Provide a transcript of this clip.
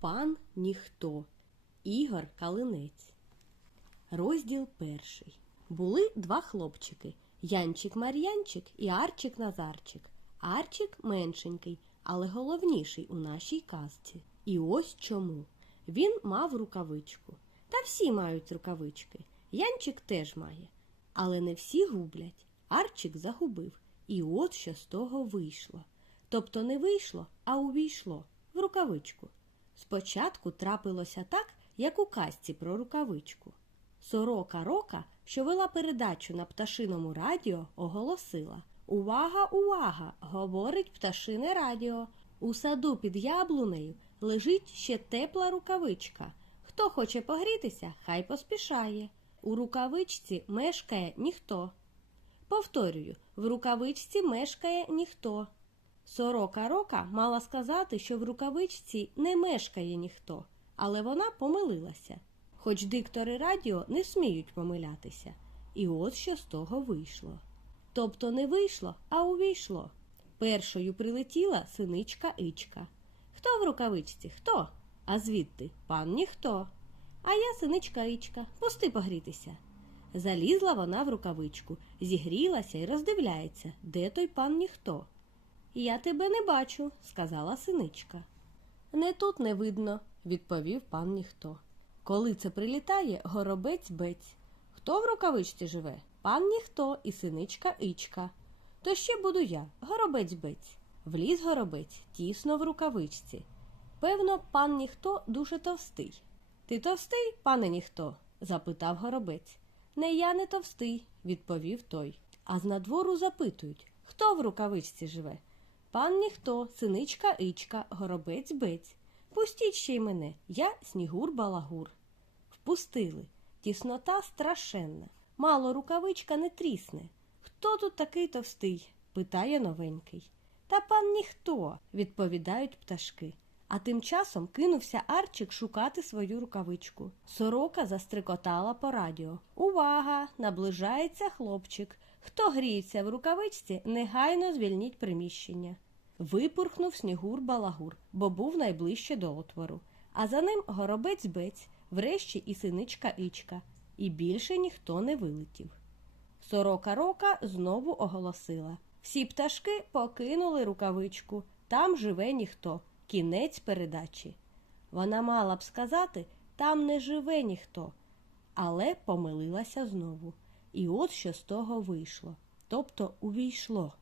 Пан ніхто. Ігор Калинець. Розділ перший. Були два хлопчики Янчик Мар'янчик і Арчик Назарчик. Арчик меншенький, але головніший у нашій казці. І ось чому. Він мав рукавичку. Та всі мають рукавички. Янчик теж має. Але не всі гублять. Арчик загубив. І от що з того вийшло. Тобто не вийшло, а увійшло в рукавичку. Спочатку трапилося так, як у казці про рукавичку. Сорока Рока, що вела передачу на пташиному радіо, оголосила Увага, увага! говорить пташине радіо. У саду під яблунею лежить ще тепла рукавичка. Хто хоче погрітися, хай поспішає. У рукавичці мешкає ніхто. Повторюю, в рукавичці мешкає ніхто. Сорока Рока мала сказати, що в рукавичці не мешкає ніхто, але вона помилилася. Хоч диктори радіо не сміють помилятися. І от що з того вийшло. Тобто не вийшло, а увійшло. Першою прилетіла синичка Ичка. Хто в рукавичці? Хто? А звідти пан ніхто. А я синичка Ичка, пусти погрітися. Залізла вона в рукавичку, зігрілася і роздивляється, де той пан ніхто. Я тебе не бачу, сказала синичка. Не тут не видно, відповів пан ніхто. Коли це прилітає, горобець бець. Хто в рукавичці живе? Пан ніхто і синичка Ичка. То ще буду я, горобець бець. Вліз горобець тісно в рукавичці. Певно, пан ніхто дуже товстий. Ти товстий, пане ніхто? запитав горобець. Не я не товстий, відповів той. А з надвору запитують, хто в рукавичці живе? Пан ніхто, синичка Ичка, горобець бець. Пустіть ще й мене, я снігур балагур. Впустили. Тіснота страшенна. Мало рукавичка не трісне. Хто тут такий товстий? питає новенький. Та пан ніхто, відповідають пташки. А тим часом кинувся Арчик шукати свою рукавичку. Сорока застрикотала по радіо. Увага! Наближається хлопчик. Хто гріється в рукавичці, негайно звільніть приміщення. Випурхнув снігур балагур, бо був найближче до отвору. А за ним горобець бець, врешті і синичка Ичка. І більше ніхто не вилетів. Сорока рока знову оголосила всі пташки покинули рукавичку, там живе ніхто. Кінець передачі. Вона мала б сказати там не живе ніхто, але помилилася знову. І от що з того вийшло, тобто увійшло.